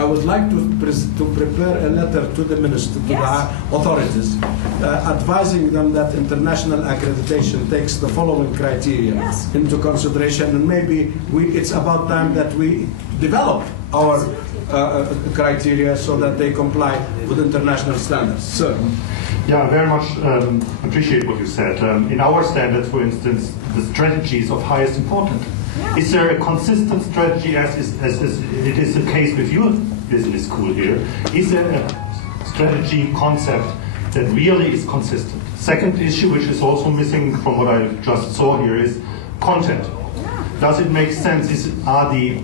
I would like to prepare a letter to the minister, to the authorities, advising them that international accreditation takes the following criteria into consideration, and maybe it's about time that we develop our criteria so that they comply with international standards. Sir. Yeah, I very much appreciate what you said. In our standards, for instance, the strategies of highest importance. Is there a consistent strategy, as it is the case with your business school here? Is there a strategy concept that really is consistent? Second issue, which is also missing from what I just saw here, is content. Does it make sense? Are the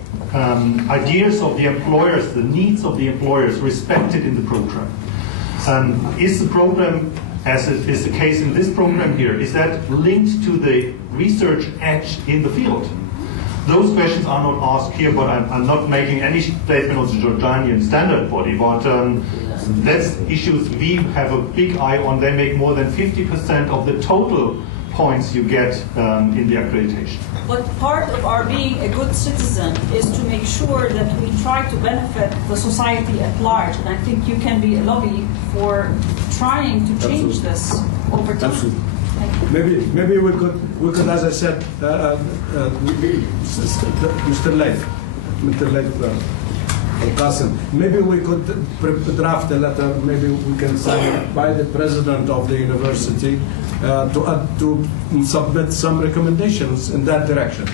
ideas of the employers, the needs of the employers respected in the program? Is the program, as it is the case in this program here, is that linked to the research edge in the field? Those questions are not asked here, but I'm not making any statement on the Jordanian standard body, but that's issues we have a big eye on. They make more than 50% of the total points you get in the accreditation. But part of our being a good citizen is to make sure that we try to benefit the society at large. And I think you can be a lobby for trying to change this over time. Absolutely. Maybe we could, as I said, Mr. Qasim, maybe we could draft a letter. Maybe we can sign it by the president of the university to submit some recommendations in that direction.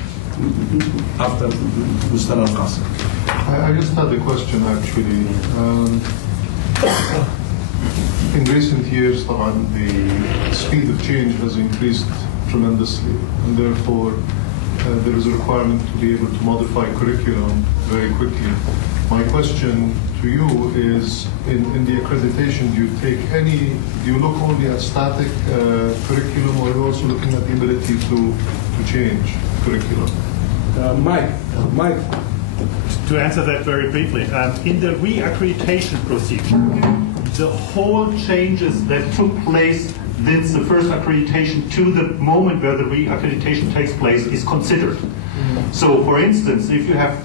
After Mr. Al-Qasim. I just had a question actually. In recent years, the speed of change has increased tremendously, and therefore there is a requirement to be able to modify curriculum very quickly. My question to you is, in the accreditation, do you look only at static curriculum, or are you also looking at the ability to change curriculum? Mike. To answer that very briefly, in the re-accreditation procedure, the whole changes that took place since the first accreditation to the moment where the re-accreditation takes place is considered. So, for instance, if you have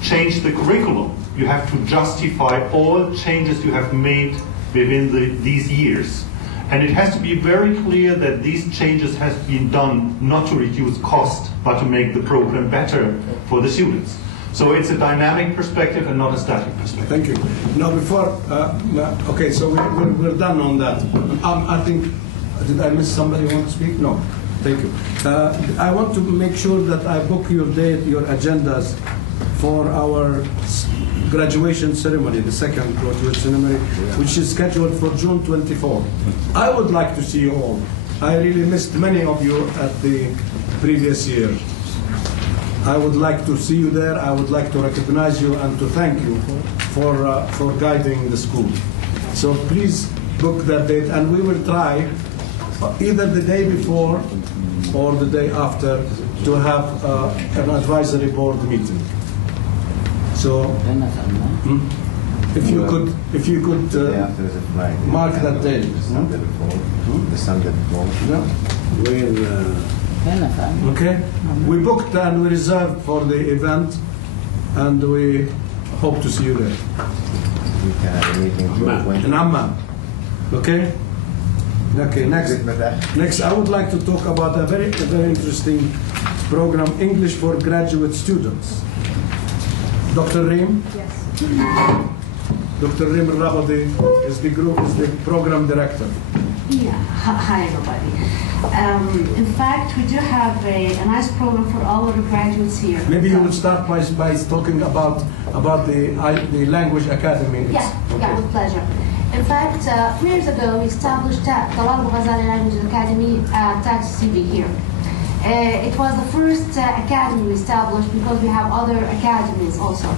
changed the curriculum, you have to justify all changes you have made within these years. And it has to be very clear that these changes have been done not to reduce cost, but to make the program better for the students. So it's a dynamic perspective and not a static perspective. Thank you. Now, before, okay, so we're done on that. I think, did I miss somebody who want to speak? No. Thank you. I want to make sure that I book your date, your agendas for our graduation ceremony, the second graduation ceremony, which is scheduled for June 24. I would like to see you all. I really missed many of you at the previous year. I would like to see you there. I would like to recognize you and to thank you for guiding the school. So please book that date, and we will try either the day before or the day after to have an advisory board meeting. So if you could mark that day. The Sunday before. Okay, we booked and we reserved for the event, and we hope to see you there. We can have a meeting in Amman. Okay. Okay. Next, I would like to talk about a very interesting program, English for Graduate Students. Dr. Reem. Yes. Dr. Reem Rabadi is the program director. Yeah. Hi, everybody. In fact, we do have a nice program for all of the graduates here. Maybe you would start by talking about the Language Academy. Yeah, with pleasure. In fact, 3 years ago, we established Talal Abu-Ghazaleh Language Academy at TACCB here. It was the first academy we established because we have other academies also.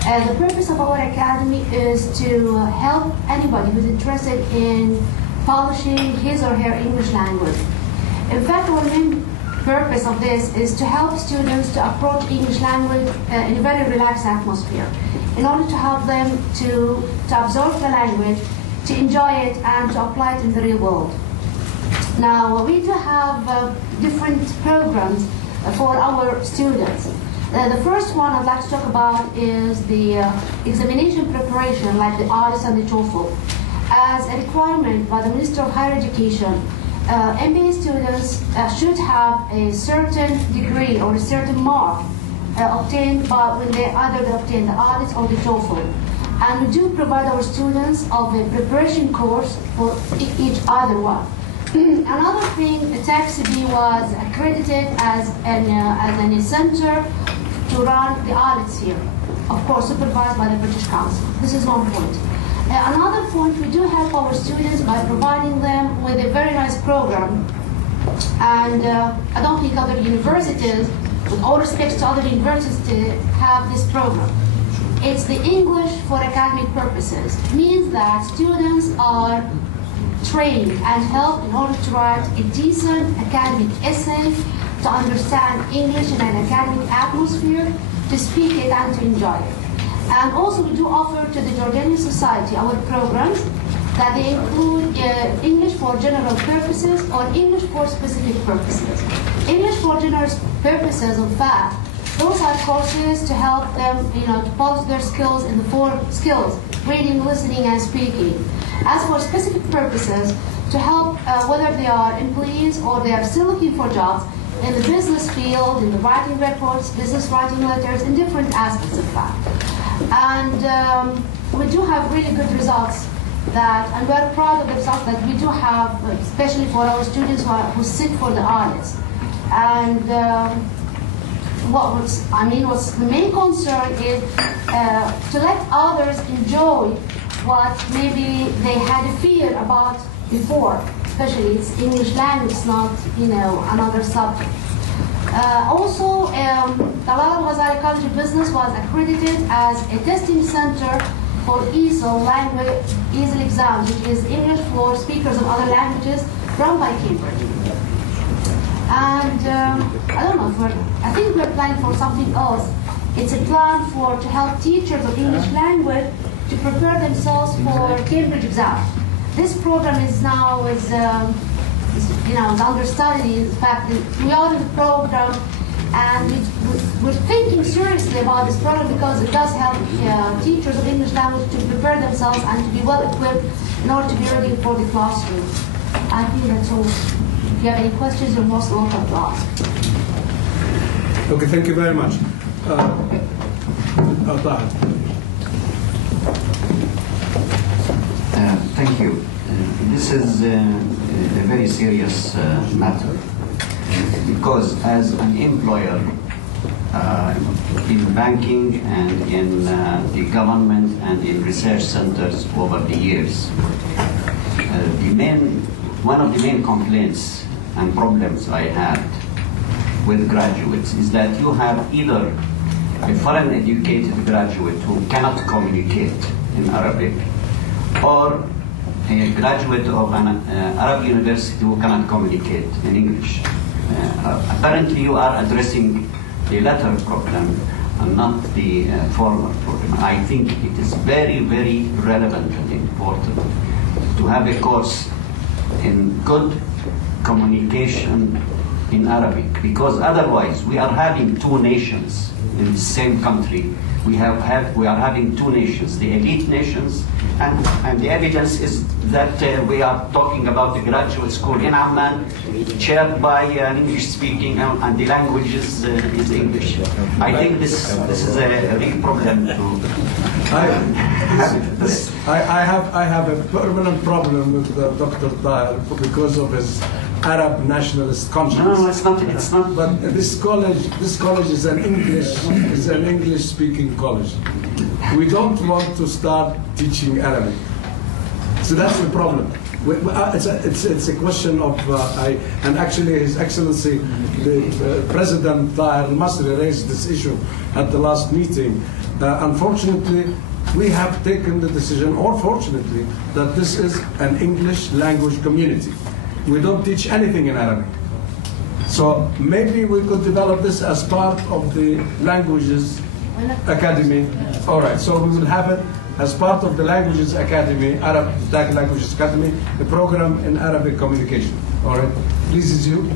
The purpose of our academy is to help anybody who's interested in polishing his or her English language. In fact, our main purpose of this is to help students to approach English language in a very relaxed atmosphere, in order to help them to absorb the language, to enjoy it, and to apply it in the real world. Now, we do have different programs for our students. The first one I'd like to talk about is the examination preparation, like the IELTS and the TOEFL. As a requirement by the Minister of Higher Education, MBA students should have a certain degree or a certain mark obtained by when they either obtain the IELTS or the TOEFL. And we do provide our students of a preparation course for each other one. Another thing, TACCB was accredited as a center to run the IELTS here, of course supervised by the British Council. This is one point. Another point, we do help our students by providing them with a very nice program. And I don't think other universities, with all respect to other universities, have this program. It's the English for academic purposes. It means that students are trained and helped in order to write a decent academic essay, to understand English in an academic atmosphere, to speak it and to enjoy it. And also we do offer to the Jordanian Society our programs that they include English for general purposes or English for specific purposes. English for general purposes, in fact, those are courses to help them, to polish their skills in the four skills: reading, listening, and speaking. As for specific purposes, to help whether they are employees or they are still looking for jobs in the business field, in the writing reports, business writing letters, in different aspects of that. And we do have really good results and we're proud of the results that we do have, especially for our students who sit for the IELTS. And what's the main concern is to let others enjoy what maybe they had a fear about before, especially it's English language, it's not, another subject. Also, Talal Abu-Ghazaleh College of Business was accredited as a testing center for ESOL exams, which is English for speakers of other languages, run by Cambridge. And I don't know, I think we're planning for something else. It's a plan to help teachers of English language to prepare themselves for Cambridge exams. This program is now is under study. In fact, we are in the program, and we're thinking seriously about this program because it does help teachers of English language to prepare themselves and to be well equipped in order to be ready for the classroom. I think that's all. If you have any questions, you're most welcome to ask. Okay, thank you very much. Talal. Thank you. This is a very serious matter because as an employer in banking and in the government and in research centers over the years, one of the main complaints and problems I had with graduates is that you have either a foreign educated graduate who cannot communicate in Arabic or a graduate of an Arab university who cannot communicate in English. Apparently you are addressing the latter problem and not the former problem. I think it is very, very relevant and important to have a course in good communication in Arabic, because otherwise we are having two nations in the same country. We are having two nations, the elite nations, and the evidence is that we are talking about the graduate school in Amman, chaired by an English-speaking, and the language is English. I think this is a real problem. I have a permanent problem with Dr. Talal because of his Arab nationalist conscience. No, it's not. But this college is an English-speaking college. We don't want to start teaching Arabic, so that's the problem. It's a question of and actually His Excellency the President Tahir al-Masri raised this issue at the last meeting. Unfortunately, we have taken the decision, or fortunately, that this is an English language community. We don't teach anything in Arabic. So maybe we could develop this as part of the Languages Academy. All right, so we will have it as part of the Languages Academy, Arab Languages Academy, the program in Arabic communication. All right, please, is you.